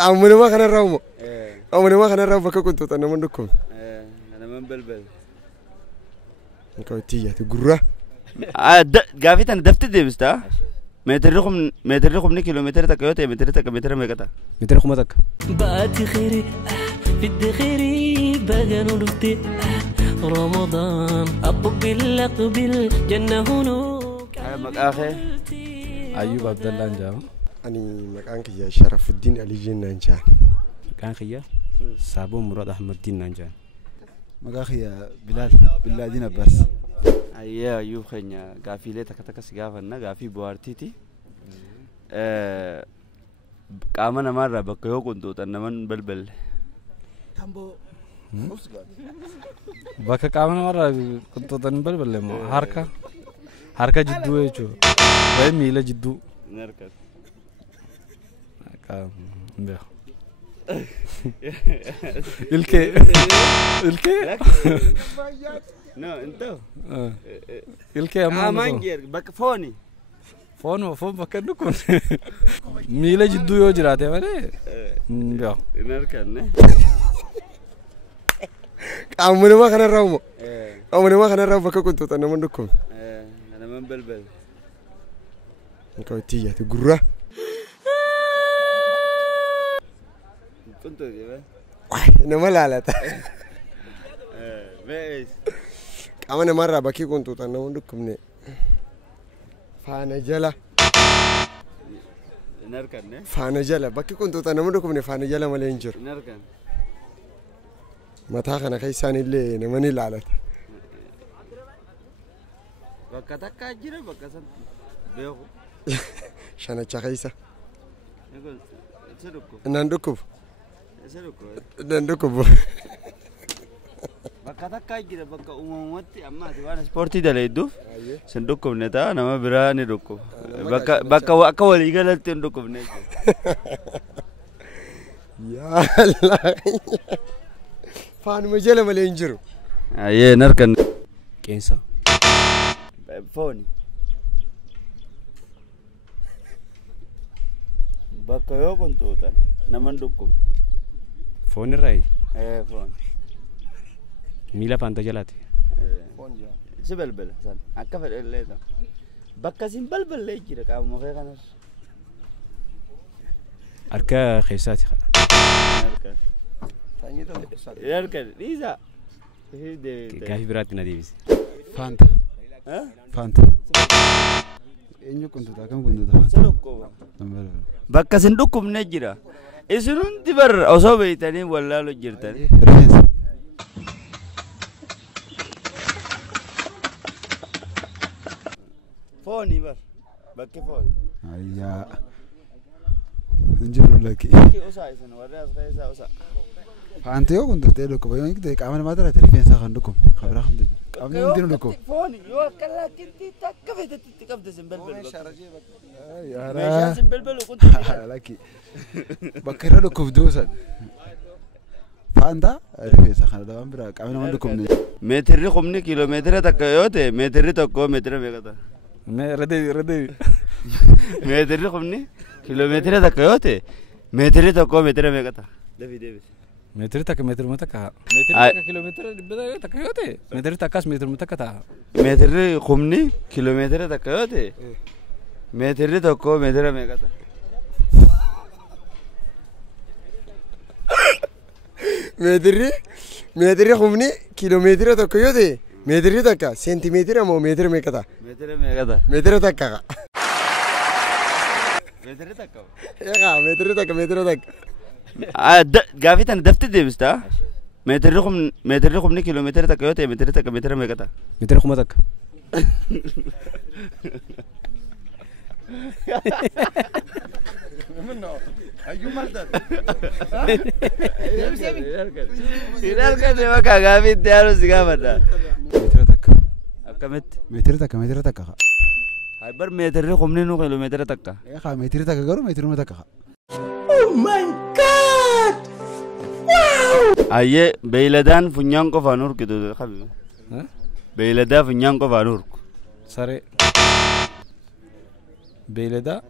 أمني ما خنا رامو أمني ما خنا رامو بكا كنت أنا من دكم أنا من بلبل كويتية تقرأ قافيت أنا دفت دي مستا متر رقم كيلومتر تكيوتي متر ميكتا متر خمتك باتي خيري في الدخيري بقى نلفتي رمضان أقبل جنة هنوك أخي أيوب عبد الله نجا أني مكانك يا شرف الدين علي جنة نجا كان خيا سابو مراد أحمد الدين نجا مكانك يا بلال دين بس أيه أيوب خنيا قافيلة تك سجافنا قافي بوارتيتي كامنا مرة بكيو كنتو تنمن بلبل تامبو بكا كامنا مرة كنتو تنبل بلمو حركة جدو يجو باي ميلا جدو نركض كام بيا الكي no انتو الكي مانجر بك فوني فون بكا نكون ميلا جدو يو جراته مالي بيا نركض نه أمني ما خنا رامو أمني ما خنا رامو بكا كنت أنا من دكم أنا من بلبل كويتية تقرأ كنتو كيف أنا ما لا بس أمانة مرة بكي كنت أنا ودكم نه فانا جلا نركض نه فانا جلا بكي كنت أنا ودكم نه فانا جلا مالينجر نركض ما تاخنا كيساني اللي نمني لالت بكتك كاجرة بكسر بيهو شانا تشاكيسا يقول سلوكو نندكم سلوكو نندكم بكتك كاجرة بك أمومتي أما تبان سبورتي دلائدو سندوكم نتا نما براني دوكم بك وأكوالي قالت تندوكم نتا يا الله فان مجلة مالينجرو أيه نركن كينسا فوني بكيو كنتو تان نمن دوكم فون الرأي إيه فون ميلا بانتا جلاتي سبلبل حسن أكفر اللي ده بكاسين بلبل ليه كده كام مخي خناش أركا خيساتي يركن ليزا كافي برات ناديبس فانتا ها فانتا إني كنت كم كنت فانتا سلوكو بكاسين دوكم نجرا إسرون تبر أصابي تاني ولا لو جرتاني رينس فوني بر بكي فون أيا نجيب لك بكي أسا إسنا ورا أسا أسا فانتا يو كنت تقول لكم يوم كده كمان ما ترى تلفين ساخن لكم خبر خم تجي كمان ندير لكم فوني يو كلا كنتي تكفيت تكفت سنبلبل يا ماشي را سنبلبل وكنت لكي بكرة لكم دوسا فانتا تلفين ساخن ده بامبرا كمان ما لكم متر خمني كيلومتر تكيوتي متر تكو متر بيكتا ردي متر خمني كيلومتر تكيوتي متر تكو متر بيكتا دافي متر تك متر متكا متر تك كيلومتر بدا تكيوتي متر تكاس متر متكتا متر خمني كيلومتر تكيوتي متر تكو متر بيكتا متر خمني كيلومتر تكيوتي متر تكا سنتيمتر أو متر مكتا متر بيكتا متر تكا متر تكو يا متر تكا قافيت أنا دفت دي مستا متر خمني كيلومتر تكيوتي متر بيكتا متر خمتك أيوم مرتد يركن ما كافيت دارو سيجافتا مترتك أكملت مترتك هاي بر متر خمني نو كيلومتر تكا يا خا مترتك قالوا متر متك أيه بيلدان فنيان كفانور كده خبي بيلدا فنيان كفانور ساري بيلدا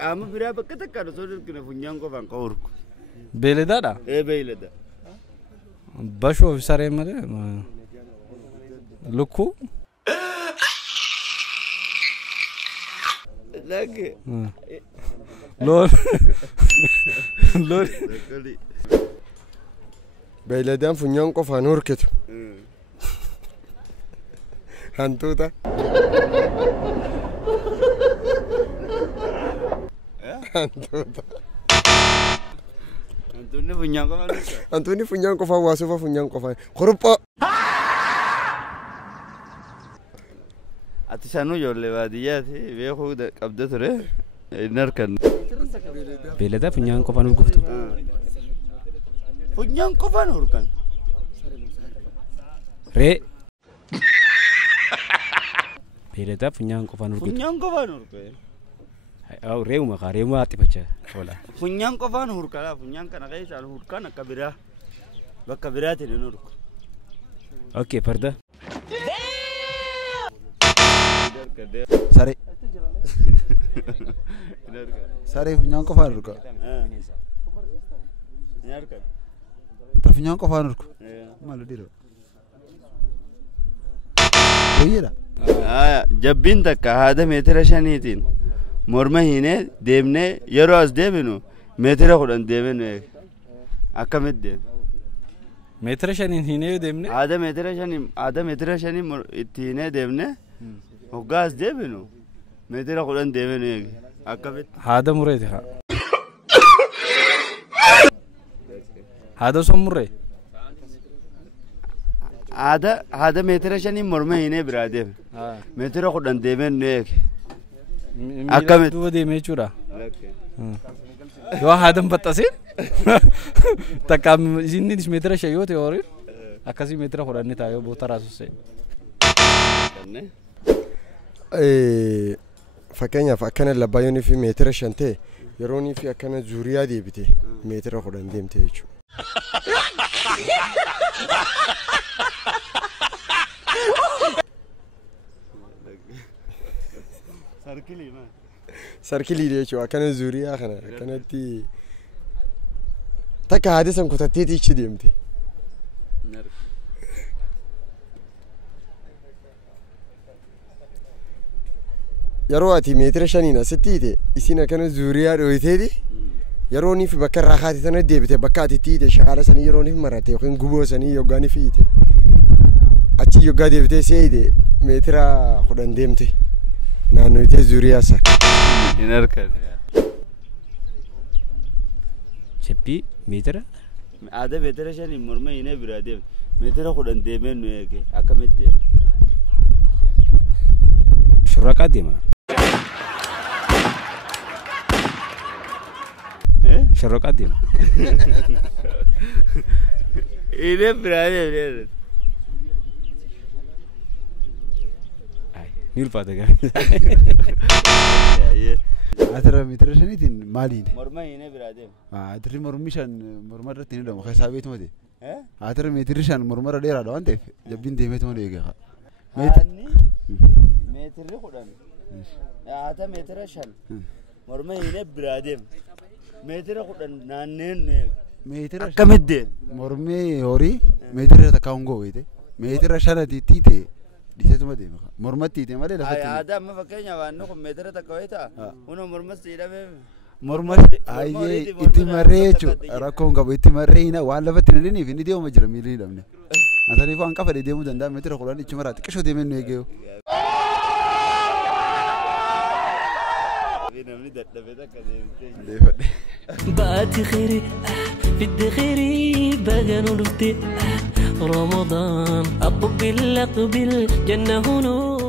أما برا بكتة كارو سودر كنا فنيان كفان كورك beeladaadha beeylada bashoo fi saree malee lukkuu lagi loon beeyladaan funyaan qofaan horketu hantuuta hantuuta hantuunni funyaan qofaan waasuufa funyaan qofaan kuruphaa ati sanuu ijoollee baadiyyaati beekuu qabda ture hin arkan beeladaa funyaan qofaan urguftu funyaan qofaan urgan ree beeladaa funyaan qofaan urguftu funyaan qofaan urgan reewuma kaa reewuma atifacha ola funyaan qofaan urgala funyaan kana keessaan urgan akka biraa bakka biraatiin hin urgu okay farda Sare. Sare funyaan qofaan urga. Ta funyaan qofaan urga. Maal dhiiroo? Buyyeedha. Jabbiin takka haada meetira 5tiin morma hiinee deemnee yeroo as deeminu meetira 10 deemnu akkamitti deemnu? meetira 5 hiinee deemne? haada meetira 5 itti hiinee deemne hoggaas deemnu meetira 10 deemnu akkamitti? haada mureeti haa. haada son muree? haada meetira 5 morma hiinee biraa deemne meetira 10 deemnu akkamitti? duuba deemee jechuudha. yoo haadan baxxaseen takka isinnis meetira 5 yoo ta'e horii akkasii meetira 10 ta'a yoo boota raasussee. fakkeenyaaf akkana labbaayyoonii fi meetira 5 ta'e yeroonii fi akkana zuuriyaa deebite meetira 10 deemte jechuudha. sarkilii jechuudha akkana zuuriyaa kana akkanatti takka haada san kutatteeti ichi deemte. yeroo ati meetira 5 asitti hiite isin akkana zuuriyaa dhooyteeti yeroonii fi bakka irraa kaate sana deebite bakka ati itti hiite shaqaala sanii yeroonii fi maratte yookiin guboo sanii yoggaanii fi hiite achi yoggaa deebitee see hiite meetira 10 deemte naannoyitee zuuriyaa isaa. hin arkan Jabbii meetira? haada meetira 5 morma hiinee biraa deemne meetira 10 deemnu akkamitti deemnu? shurraqaa deema. shurraqaa deema. hiinee biraa deemne ni ulfaata gaarii. Atira meetira 5tiin maaliin? morma hiinee biraa deemne. Atirri mormi 5 morma irratti ni hidhamu keessaa beetuma ta'e. Atira meetira 5 morma irra dheeraadha waan ta'eef jabbiin deemeetuma eegaa. meetirri 10 haada meetira 5 morma hiinee biraa deemne meetira 10 naanneen meetira akkamitti deemne? mormi horii meetira takka hongoo wayite meetira 5 ta'e dhiisetuma deema mormatti hiite malee lafatti. haada amma fakkeenyaaf waan kun meetira takka wayita huno mormatti hidhamee morma ayyee itti marree jechuudha rakkoon qabu itti marree hina waan lafatti hin hidhiniif inni deemuma jira miilli hidhamne. Asaniif waan qafa deemuu danda'a meetira 10 ichi maraa xiqqishoo deemee nu eegeeyo. بقت خيري في الدخيري بقى نرتي رمضان أقبل جنة هنو